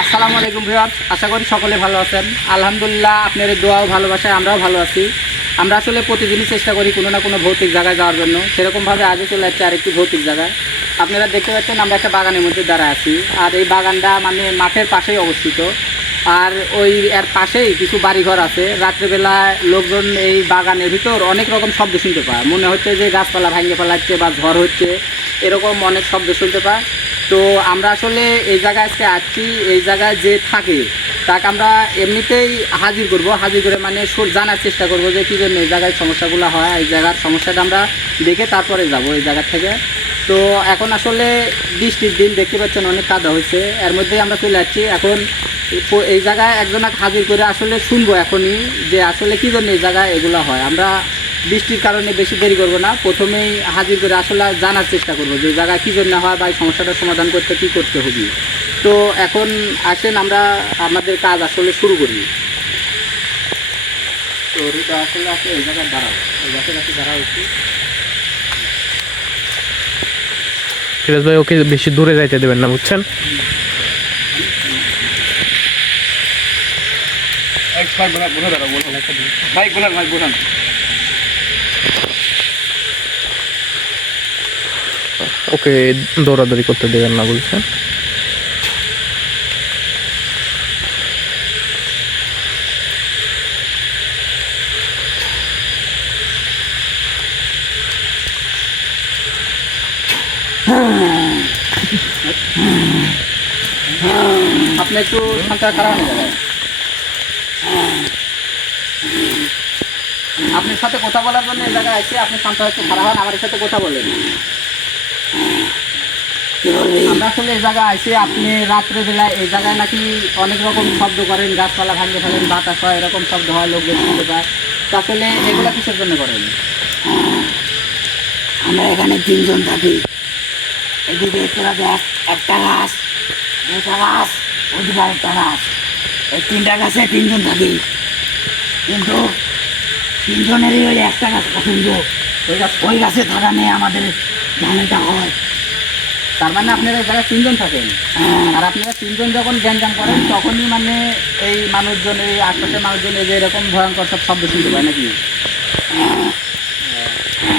আসসালামু আলাইকুম ভিউয়ার্স, আশা করি সকলে ভালো আছেন। আলহামদুলিল্লাহ আপনার দোয়াও ভালোবাসায় আমরাও ভালো আছি। আমরা আসলে প্রতিদিনই চেষ্টা করি কোনো না কোনো ভৌতিক জায়গায় যাওয়ার জন্য। সেরকমভাবে আজও চলে যাচ্ছে আরেকটি ভৌতিক জায়গায়। আপনারা দেখতে পাচ্ছেন আমরা একটা বাগানের মধ্যে দাঁড়া আছি। আর এই বাগানটা মানে মাঠের পাশেই অবস্থিত। আর ওই এর পাশেই কিছু বাড়িঘর আছে। রাত্রেবেলা লোকজন এই বাগানের ভিতর অনেক রকম শব্দ শুনতে পায়। মনে হচ্ছে যে গাছপালা ভাঙে ফেলাচ্ছে বা ঝড় হচ্ছে, এরকম অনেক শব্দ শুনতে পায়। তো আমরা আসলে এই জায়গায় আজকে আসছি। এই জায়গায় যে থাকে, তাকে আমরা এমনিতেই হাজির করব। হাজির করে মানে জানার চেষ্টা করব যে কী জন্য এই জায়গায় সমস্যাগুলো হয়। এই জায়গার সমস্যাটা আমরা দেখে তারপরে যাব এই জায়গা থেকে। তো এখন আসলে বৃষ্টির দিন দেখতে পাচ্ছেন অনেক কাদা হয়েছে। এর মধ্যেই আমরা চলে যাচ্ছি। এখন এই জায়গায় একজনকে হাজির করে আসলে শুনব এখনই যে আসলে কী জন্য এই জায়গায় এগুলো হয়। আমরা বৃষ্টির কারণে বেশি দেরি করব না। প্রথমেই হাজির করে আসলে জানার চেষ্টা করব যে জায়গায় কী জন্য হয় বা এই সমস্যাটার সমাধান করতে কী করতে হবে। তো এখন আসেন আমরা আমাদের কাজ আসলে শুরু করি। তো আসলে আছে এই জায়গায় দাঁড়াও এই গাছের কাছে দাঁড়াও একটু ফিরোজ ভাই ওকে বেশি দূরে যাইতে দেবেন না বুঝছেন? ওকে দৌড়াদৌড়ি করতে দেবেন না বলছেন আপনি একটু শান্তা খারাপ হয়ে আপনার সাথে কথা বলার জন্য এই জায়গায় এসে আপনি শান্ত একটু খারাপ হন আমার সাথে কথা বলেন। আমরা আসলে এই জায়গায় আইসি আপনি রাত্রে বেলায় এই জায়গায় নাকি অনেক রকম শব্দ করেন, গাছপালা ভাঙে ফেলেন, বাতাস হয়, এরকম শব্দ হয়, লোকজন শুনতে পায়। আসলে এগুলো কিসের জন্য করেন? আমরা এখানে তিনজন থাকি। এদিকে তোরা দেখ একটা গাছ দুটা গাছ ওদিকে একটা গাছ এই তিনটা গাছে তিনজন থাকি। কিন্তু তিনজনেরই ওই একটা গাছ পছন্দ। ওই গাছ ওই গাছে থাকা নিয়ে আমাদের ঝামেলাটা হয়। তার মানে আপনারা জায়গায় তিনজন থাকেন? হ্যাঁ, আর আপনারা তিনজন যখন গ্যাঞ্জাম করেন তখনই মানে এই মানুষজন এই আশপাশের মানুষজন এই যে এরকম ভয়ঙ্কর সব শব্দ শুনতে পায় নাকি?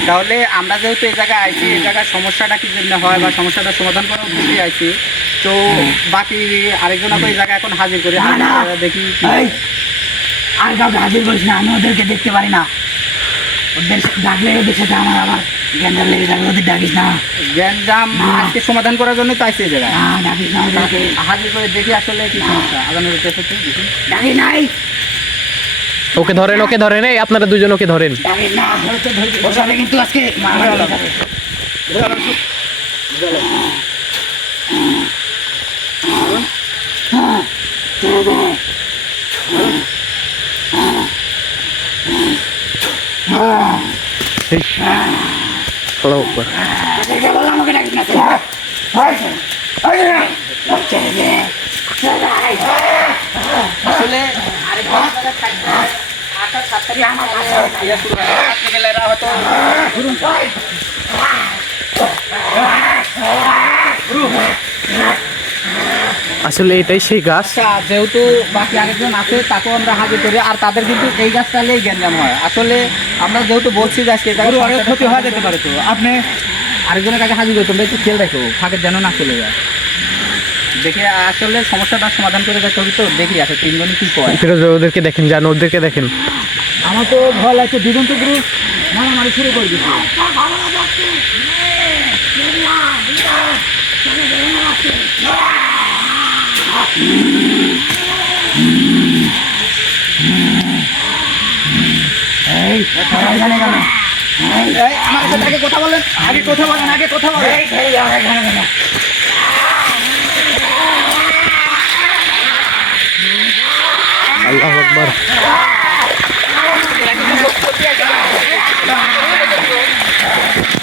তাহলে আমরা যেহেতু এই জায়গায় আইছি এই জায়গায় সমস্যাটা কি জন্য হয় বা সমস্যাটা সমাধান করার উদ্দেশ্যে আইছি তো বাকি আরেকজন এই জায়গায় এখন হাজির করি। দেখি আর কাউকে হাজির করিস না আমি ওদেরকে দেখতে পারি না। ওদের ডাকলে ওদের সাথে আমার আবার গ্যান্ডার লেগে যাবে ওদের ডাকিস না। গ্যাঞ্জাম না। আজকে সমাধান করার জন্য তো আইছি এই জায়গায়। ডাকিস না ওদেরকে হাজির করে দেখি আসলে কি সমস্যা। আগামী দেখি। ডাকিস নাই ওকে ধরেন ওকে ধরেন এই আপনারা দুজন ওকে ধরেন। কিন্তু আজকে। আসলে আসলে এটাই সেই গাছ। আচ্ছা যেহেতু বাকি আরেকজন আছে তাকেও আমরা হাজির করি আর তাদের কিন্তু এই গাছটালেই গ্যাঞ্জাম হয়। আসলে আমরা যেহেতু বলছি যে আজকে এটা অনেক ক্ষতি হয়ে যেতে পারে তো। আপনি আরেকজনের কাছে হাজির করতে একটু খেয়াল রাখো ফাঁকের যেন না চলে যায়। দেখে আসলে সমস্যাটা সমাধান করে দেখতে হবে তো দেখি আছে তিনজনই কি করে ওদেরকে দেখেন যান ওদেরকে দেখেন। আমার তো ভয় লাগছে দুজন তো পুরো মারামারি শুরু করে দিচ্ছে আমার সাথে আগে কথা বলেন। আগে কথা বলেন আগে কথা বলেন? আল্লাহ আকবার। Thank you.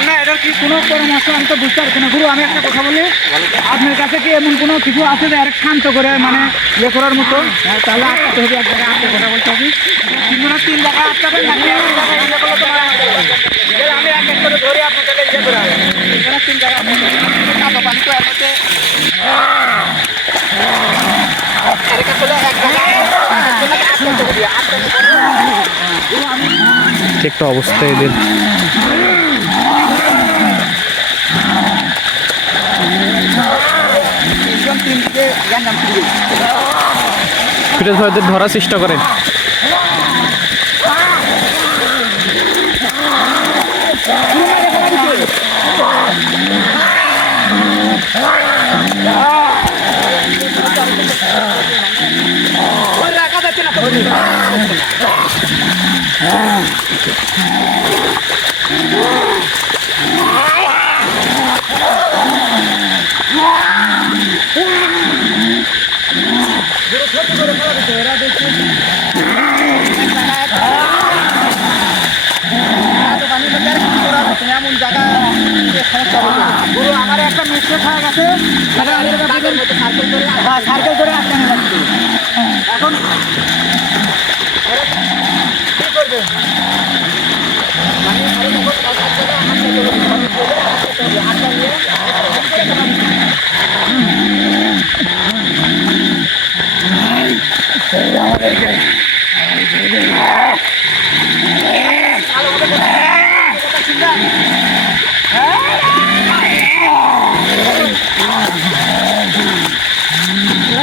না এটার কি কোনো পরামর্শ? আমি তো বুঝতে পারছি না। গুরু আমি একটা কথা বলি। আপনার কাছে কি এমন কোনো কিছু আছে যে আর শান্ত করে মানে ইয়ে করার মতো? হ্যাঁ, তাহলে আটকে কথা বলতে হবে। তিন আমি এক এক করে ধরে ইয়ে করে তিন পানি তো এক। একটু অবস্থা এদের? ফিরোজ ভাইদের ধরার চেষ্টা করেন ওই রাখা যাচ্ছে না তো। কাদো পানির মধ্যে আর কিছু করার মতো না, এমন জায়গা সমস্যা হবে গুরু আমার একটা মিস্টেক হয়ে গেছে সার্কেল করে করে যাচ্ছে এখন কি করবে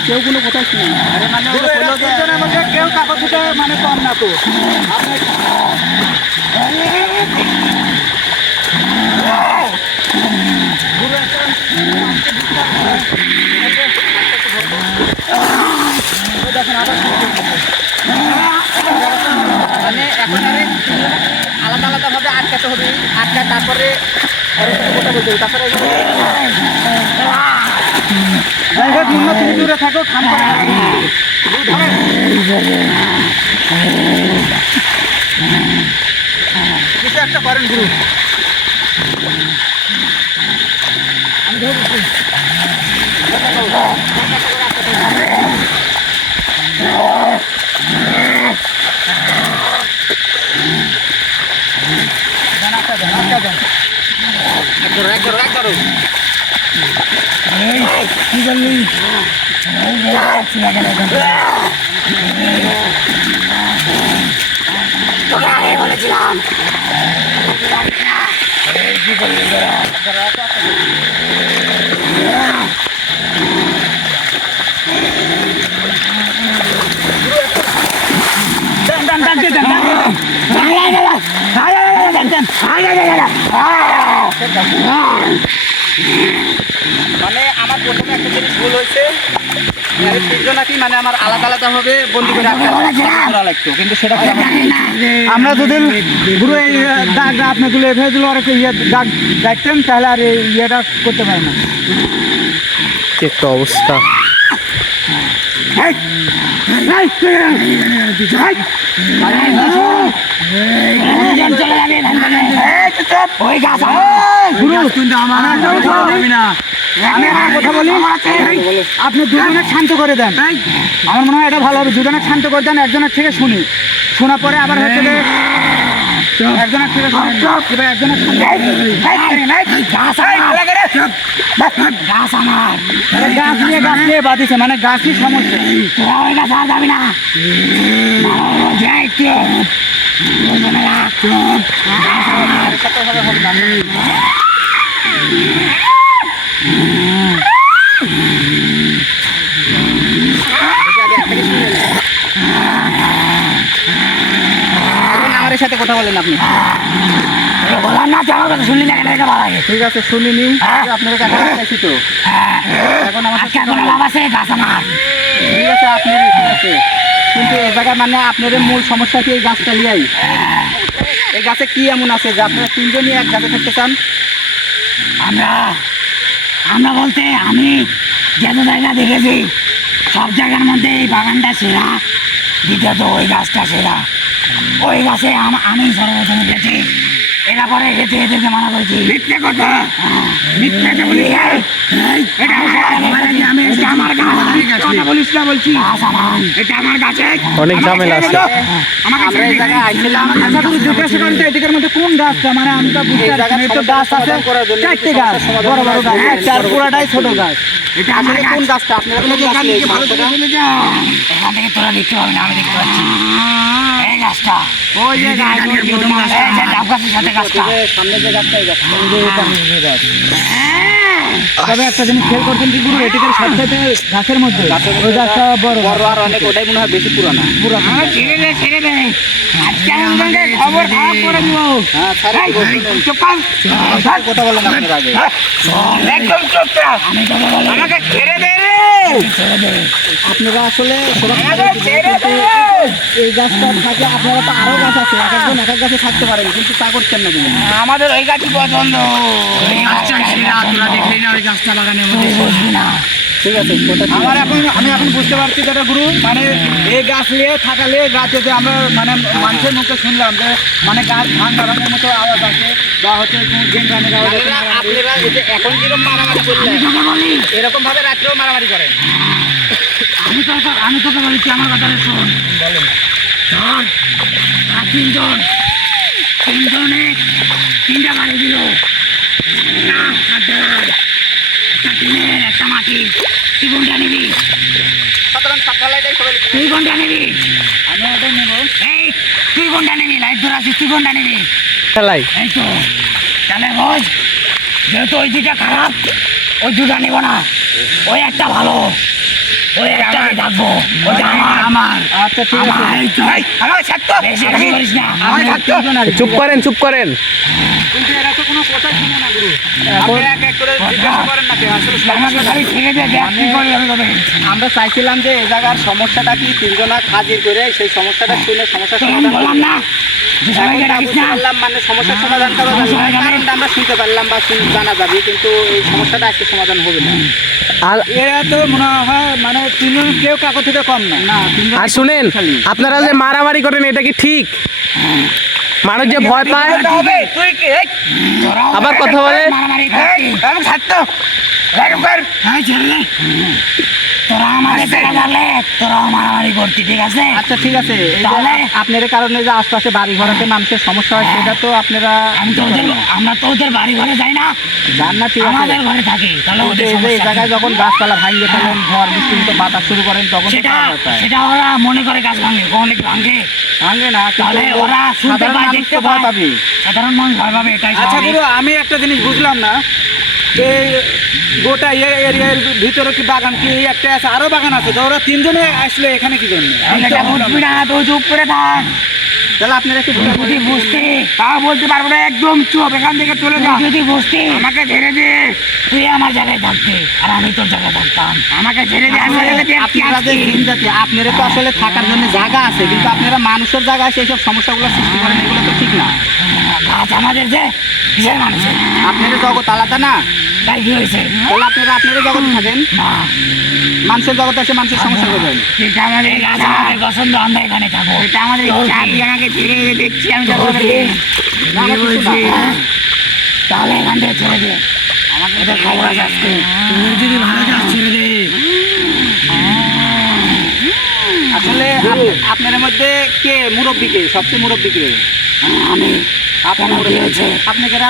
কেউ কোনো কথা শুনে আরে মানে তিনজনের মধ্যে কেউ কাগজ দিতে মানে কম না তো। মানে এখন আলাদা আলাদা ভাবে আটকাতে হবে আটকা তারপরে কথা বলতে হবে তারপরে দূরে থাকো একটা করেন গুরু। একবার একবার Ah! মানে আমার প্রথমে একটা জিনিস ভুল হয়েছে নাকি মানে আমার আলাদা আলাদা ভাবে বন্দি করে লাগতো কিন্তু সেটা। আমরা যদি গুরু দাগ এভাবে দিলে আর ইয়ে দাগ দেখতেন তাহলে আর এই ইয়েটা করতে পারে না একটা অবস্থা আপনি দুজনে শান্ত করে দেন আমার মনে হয় এটা ভালো হবে দুজনে শান্ত করে দেন একজনের থেকে শুনি শোনার পরে আবার হচ্ছে একজনের থেকে একজনের মানে গাছই সমস্যা যাবি না আমার সাথে কথা বলেন আপনি। বলার না চাও কথা শুনলি না কেন লাগে ঠিক আছে শুনিনি। আপনার কাছে চাইছি তো। এখন আমার আছে গাছ আমার ঠিক আছে আপনার ঠিক আছে। কিন্তু এ জায়গায় মানে আপনাদের মূল সমস্যা কি এই গাছটা নিয়েই? এই গাছে কি এমন আছে যে আপনারা তিনজনই এক গাছে থাকতে চান? আমরা আমরা বলতে আমি যত জায়গা দেখেছি, সব জায়গার মধ্যে এই বাগানটা সেরা। দ্বিতীয়ত ওই গাছটা সেরা। ওই গাছে আমি সর্বপ্রথম গেছি। এরা পরে হেঁটে যে মানা করেছি মিথ্যে কথা। মিথ্যে তো বলি এটা আমি আমার কথা বলিস না বলছি। এটা আমার গাছে। অনেক ঝামেলা আছে। আমরা এই জায়গায় আইছিলাম। আচ্ছা তুমি জিজ্ঞাসা করেন এদিকের মধ্যে কোন গাছটা মানে আমি তো বুঝতে পারছি না। তো গাছ আছে। সমাধান করার জন্য চারটে গাছ। বড় বড় গাছ। সমাধান পুরাটাই ছোট গাছ। এটা আমার কোন গাছটা আপনারা কোন গাছ নিয়ে এই সমস্যাটা? এখান থেকে তোরা দেখতে পাবি না আমি দেখতে পাচ্ছি। গাছটা ওই যে ডাব গাছের সাথে গাছটা সামনে যে গাছটা গাছটা তবে একটা জিনিস খেয়াল করছেন কি গুরু এটিকের সবচেয়ে গাছের মধ্যে ওই গাছটা বড় বড় আর অনেক ওটাই মনে হয় বেশি পুরানা। আমার ছেড়ে দে ছেড়ে দে। আজকে আমি ওদেরকে খবর খারাপ করে দিব। হ্যাঁ কথা বলেন আপনার আগে। একদম চুপ আমাকে ছেড়ে দে। আপনারা আসলে এই গাছটা থাকে আপনারা তো আরও গাছ আছে এক একজন এক এক গাছে থাকতে পারেন কিন্তু তা করছেন না কিন্তু আমাদের ওই গাছই পছন্দ। না ওই গাছটা বাগানের মধ্যে। না। ঠিক আছে আমার এখন আমি এখন বুঝতে পারছি যেটা গুরু মানে এই গাছ নিয়ে থাকালে গাছে যে আমরা মানে মানুষের মুখে শুনলাম যে মানে গাছ ভাঙা ভাঙার মতো আওয়াজ আছে বা হচ্ছে আপনারা যে এখন যেরকম মারামারি করলেন? এরকম ভাবে রাত্রেও মারামারি করেন? আমি তোকে আমি তোকে বলেছি আমার কথাটা শোন। বলেন। ধর তিনজন তিনজনে তিনটা বাড়ি দিল। একটা টিনের একটা মাটি তুই কোনটা নিবি। তুই কোনটা নিবি। আমি ওটা নেব। এই তুই কোনটা নিবি লাইট ধরে আছিস তুই কোনটা নিবি। খেলাই। এই তো তাহলে বোঝ যেহেতু ওই দুটা খারাপ ওই দুটা নেব না। ওই একটা ভালো ওই একটা থাকব। ওটা আমার আমার। আচ্ছা ঠিক আছে। আমার এই তো এই, আমার ছাত্র বেশি বেশি করিস না। আমার ছাত্র চুপ করেন চুপ করেন। কিন্তু এরা তো কোনো কথা শুনে না গুরু আপনি এক এক করে না কেন আসলে আমাকে খালি ছেড়ে দে দেখ কি করি আমি তোকে আমরা চাইছিলাম যে এ জায়গার সমস্যাটা কি তিনজনা হাজির করে সেই সমস্যাটা শুনে আমি সমাধান বললাম না মানে সমস্যার সমাধান করা যাবে আমরা শুনতে পারলাম বা জানা যাবে কিন্তু এই সমস্যাটা আজকে সমাধান হবে না আর এরা তো মনে হয় মানে তিনজন কেউ কাকো থেকে কম না না আর শুনেন আপনারা যে মারামারি করেন এটা কি ঠিক মানুষ যে ভয় পায় আবার কথা বলে মারামারি করছিস। আমি ছাত্র এরকম কর হ্যাঁ ছেড়ে দে তোরা মারামারি করতি ঠিক আছে? আচ্ছা ঠিক আছে। এই যে তাহলে? আপনার কারণে যে আশপাশে বাড়ি ঘরাতে মানুষের সমস্যা হয় সেটা তো আপনারা আমি তো ওদের আমরা তো ওদের বাড়ি ঘরে যাই না। জান না ঠিক আছে। আমাদের ঘরে থাকি তাহলে ওদের এই যে? জায়গায় যখন গাছপালা ভাঙিয়ে ফেলেন বৃষ্টি মতো বাতাস শুরু করেন তখন সেটা সেটা ওরা মনে করে গাছ ভাঙে অনেক ভাঙে? ভাঙে না তাহলে ওরা শুনতে পায় দেখতে পায়। সাধারণ মানুষ ভয় পাবে এটাই আচ্ছা গুরু আমি একটা জিনিস বুঝলাম না। এই গোটা এরিয়ার ভিতরে কি বাগান কি? একটা আছে আরও বাগান আছে তো ওরা তিনজনে আসলে এখানে কি জন্য চুপ করে থাক। তাহলে আপনারা একটু যদি বুঝতে তাও বলতে পারব না একদম চুপ এখান থেকে চলে যা। যদি বুঝতে। আমাকে ছেড়ে দে। তুই আমার জায়গায় থাকতে আর আমি তোর জায়গায় থাকতাম। আমাকে ছেড়ে দে আমি জায়গায় থাকতে আপনারা যে দিন আপনারা তো আসলে থাকার জন্য জায়গা আছে কিন্তু আপনারা মানুষের জায়গায় সেই সব সমস্যাগুলো সৃষ্টি করেন এগুলো তো ঠিক না। আমাদের যে কিসের জগৎ আলাদা না? তাই কি হয়েছে? তাহলে আপনারা জগতে থাকেন? না। মানুষের জগতে এসে মানুষের সমস্যা করবেন। এটা আমাদের গাছ আমাদের পছন্দ আমরা এখানে থাকব। এটা আমাদের ইচ্ছা তুই আমাকে ছেড়ে দেখছি। আমি। তাহলে এখান থেকে ছেড়ে দে। আমাকে এটা খবর আছে আজকে। তুই যদি ভালো চাস ছেড়ে দে। আসলে আপ- আপনাদের মধ্যে কে মুরব্বী কে? সবচেয়ে মুরব্বী কে? আমি আপনি কেন কি হয়েছে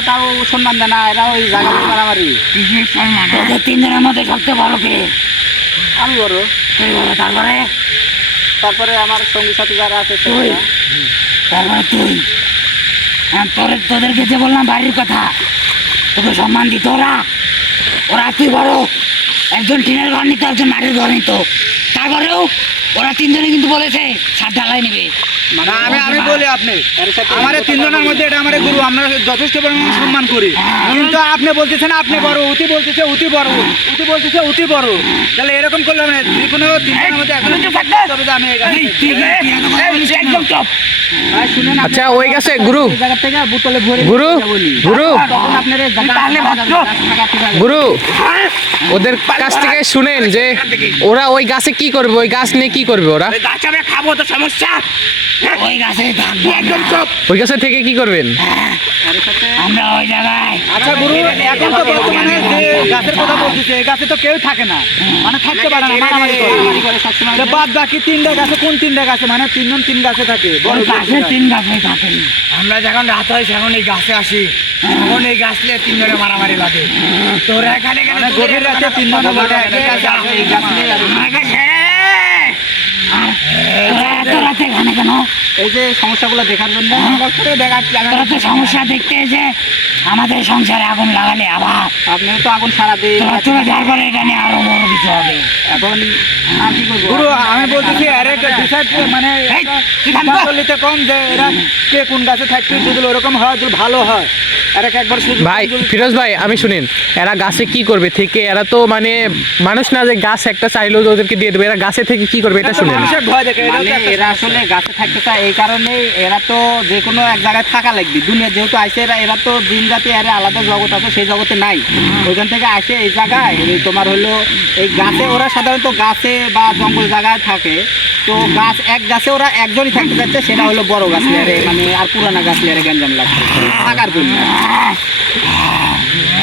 তাও সম্মান দেয় না? এরা ওই জায়গা মারামারি। তোদের তিনজনের মধ্যে সবচেয়ে বড় কে? আমি বড়। তুই বলো তারপরে? তারপরে আমার সঙ্গী সাথী যারা আছে তুই? তারপরে তুই? হ্যাঁ তোর তোদেরকে যে বললাম বাড়ির কথা তোকে সম্মান দিত ওরা ওরা তুই বড়। একজন টিনের ঘর নিত একজন মাটির ঘর নিত। তারপরেও ওরা তিনজনে কিন্তু বলেছে ছাদ ঢালাই নেবে। না আমি আমি বলি আপনি আমার তিনজনের মধ্যে এটা আমার গুরু আমরা যথেষ্ট পরিমাণে সম্মান করি। কিন্তু আপনি বলতেছেন আপনি বড় উতি বলতেছে উতি বড় উতি বলতেছে উতি বড়। তাহলে এরকম করলে হবে না যে কোনো তিনজনের মধ্যে এখন তবে আমি? একদম চুপ শুনেন আচ্ছা, ওই গাছে গুরু। এই জায়গা থেকে বোতলে ভরে গুরু গুরু। গুরু ওদের কাছ থেকে শুনেন যে ওরা ওই গাছে কি করবে ওই গাছ নিয়ে কি করবে ওরা? গাছ আমরা খাব তো সমস্যা। ওই গাছে থাকব একদম চুপ ওই গাছে থেকে কি করবেন? আমরা ওই জায়গায় আচ্ছা গুরু এখন তো বর্তমানে যে গাছের কথা বলতেছে এই গাছে তো কেউ থাকে না। মানে থাকতে পারে না মারামারি করে। সবসময়। বাদ বাকি তিনটা গাছে কোন তিনটা গাছে? মানে তিনজন তিন গাছে থাকে বড় গাছে তিন গাছে থাকে। আমরা যখন রাত হয় তখন এই গাছে আসি। তখন এই গাছ নিয়ে তিনজনে মারামারি লাগে। তোরা এখানে গেলে মানে গভীর রাতে তিনজন মানে একটা গাছে আসে, এই গাছ নিয়ে আর- আমার কাছে আর তোরা এই যে সমস্যাগুলো দেখার জন্য তো সমস্যা দেখতে এসে আমাদের সংসারে আগুন লাগালে আবার আপনি তো আগুন সারা দিন তোরা যাওয়ার এটা নিয়ে আরও বড় কিছু হবে। এখন আর কি করব? গুরু আমি বলতেছি আরে ডিসাইড মানে নিতে কম যে এরা কে কোন গাছে থাকবে যদি ওরকম হয় যদি ভালো হয়। এরা একবার সুযোগ ভাই ফিরোজ ভাই আমি শুনেন এরা গাছে কি করবে থেকে এরা তো মানে মানুষ না যে গাছ একটা চাইলেও ওদেরকে দিয়ে দেবে এরা গাছে থেকে কি করবে এটা শুনেন। মানে এরা আসলে গাছে থাকতে চায় এই কারণে এরা তো যে কোনো এক জায়গায় থাকা লাগবে। দুনিয়া যেহেতু আসে এরা এরা তো দিন রাতে এর আলাদা জগৎ আছে, সেই জগতে নাই। ওইখান থেকে আসে এই জায়গায় তোমার হলো এই গাছে, ওরা সাধারণত গাছে বা জঙ্গল জায়গায় থাকে। তো গাছ, এক গাছে ওরা একজনই থাকতে চাচ্ছে সেটা হলো বড় গাছ লেয়ারে মানে আর পুরানা গাছ লেয়ারে গ্যাঞ্জাম লাগছে। থাকার জন্য।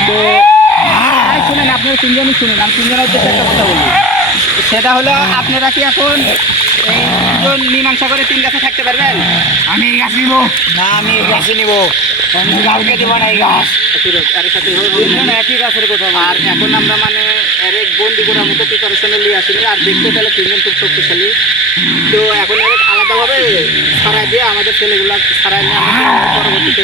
তো শুনেন আপনিও তিনজনই শুনেন, আমি তিনজনের একটা কথা বলি। সেটা হলো, আপনারা কি এখন এই মীমাংসা করে তিন গাছে থাকতে পারবেন? আমি এই গাছ নিবো। না আমি এই গাছে নিবো। আমি কাউকে দিব না এই গাছ। এর সাথে একই গাছের কথা আর এখন আমরা মানে এর বন্দি করার মতো প্রিপারেশনে নিয়ে আসিনি আর দেখতে পেলে তিনজন খুব শক্তিশালী। তো এখন এর আলাদাভাবে ছাড়াই দিয়ে আমাদের ছেলেগুলো ছাড়াই নিয়ে আমরা পরবর্তীতে।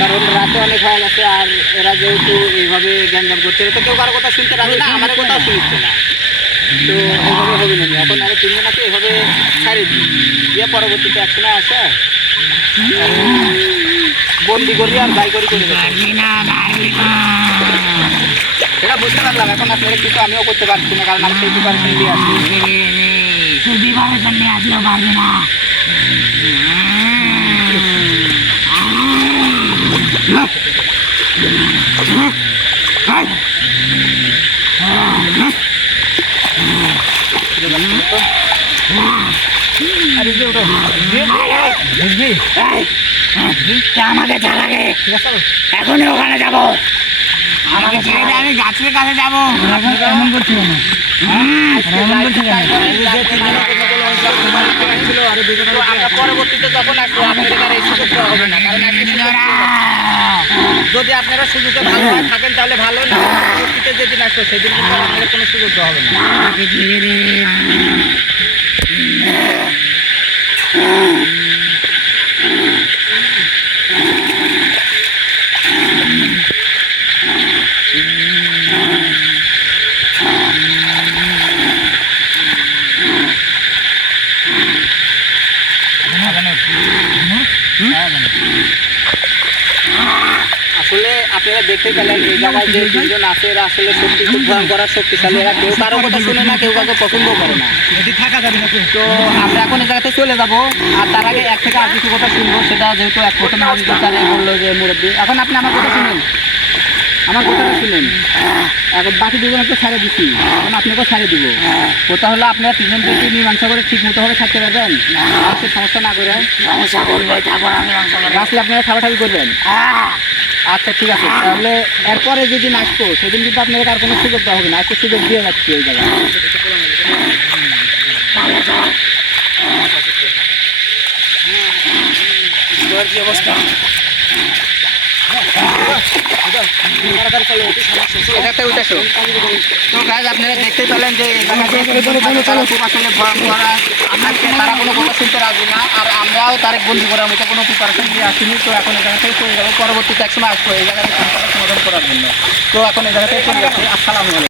কারণ রাতে অনেক হয়ে গেছে আর এরা যেহেতু এইভাবে গ্যাঞ্জাম করছে তো কেউ কারও কথা শুনতে রাজি না আমার কথাও শুনছে না। তো এইভাবে হবে না। এখন আরও তিনজন আছে এভাবে ছাড়ি দিই। দিয়ে পরবর্তীতে একসময় আসে বন্দি করি আর যাই করি করে সেটা বুঝতে পারলাম, এখন আপনারা কিছু আমিও করতে পারছি না, কারণ আমি সেই প্রিপারেশন দিয়ে আসি জন্য আসলেও পারবি না বুঝবি আমাকে চালাকে এখনই ওখানে যাব। আমাকে ছেড়ে দে আমি গাছের কাছে যাব। এমন করছি কেন এমন করছি কেন তো আমরা পরবর্তীতে যখন আসব আপনাদের আর এই সুযোগ হবে না কারণ। যদি আপনারা সুযোগে ভালো থাকেন তাহলে ভালো না পরবর্তীতে যেদিন আসব সেদিন কিন্তু আপনাদের কোনো সুযোগ হবে না। Yeah. আপনারা দেখতে এই জায়গায় যে তিনজন আছে এরা আসলে শক্তি খুব ভয়ঙ্কর শক্তিশালী। এরা কেউ কারও কথা শুনে না কেউ কাউকে পছন্দ করে না। থাকা যাবে না তো। আমরা এখন এই জায়গাতে চলে যাব আর তার আগে এক থেকে আর কিছু কথা শুনব সেটা যেহেতু এক প্রথমে আবিষ্কারে বলল যে মুরব্বী। এখন আপনি আমার কথা শুনেন। আমার কথাটা শুনেন। এখন বাকি দুজনকে ছাড়ে দিচ্ছি। এখন আপনাকেও ছাড়ে দিব। কথা হলো আপনারা তিনজন যদি মীমাংসা করে ঠিক মতো ভাবে থাকতে পারবেন? সমস্যা না করে। সমস্যা করব তারপর আমি করব আপনারা করবেন? আহ, আচ্ছা ঠিক আছে। তাহলে এরপরে যেদিন আসব, সেদিন কিন্তু আপনাদের আর কোনো সুযোগ দেওয়া হবে না। একটু সুযোগ দিয়ে যাচ্ছি ওই জায়গায়। হ্যাঁ, হ্যাঁ, হ্যাঁ। কি অবস্থা? এটাতে উঠেছো তো গাছ আপনারা দেখতে পেলেন যে এই জায়গাতে তারা খুব আসলে ভয়ঙ্কর আর তারা কোনো কথা শুনতে রাজি না। আর আমরাও তার বন্ধু করার মতো কোনো প্রিপারেশন নিয়ে আসিনি। তো এখন এই জায়গা থেকে চলে যাব। পরবর্তীতে এক সময় আসব এই জায়গাটা সমাধান করার জন্য। তো এখন এই জায়গা থেকে চলে যাচ্ছি। আসসালামু আলাইকুম।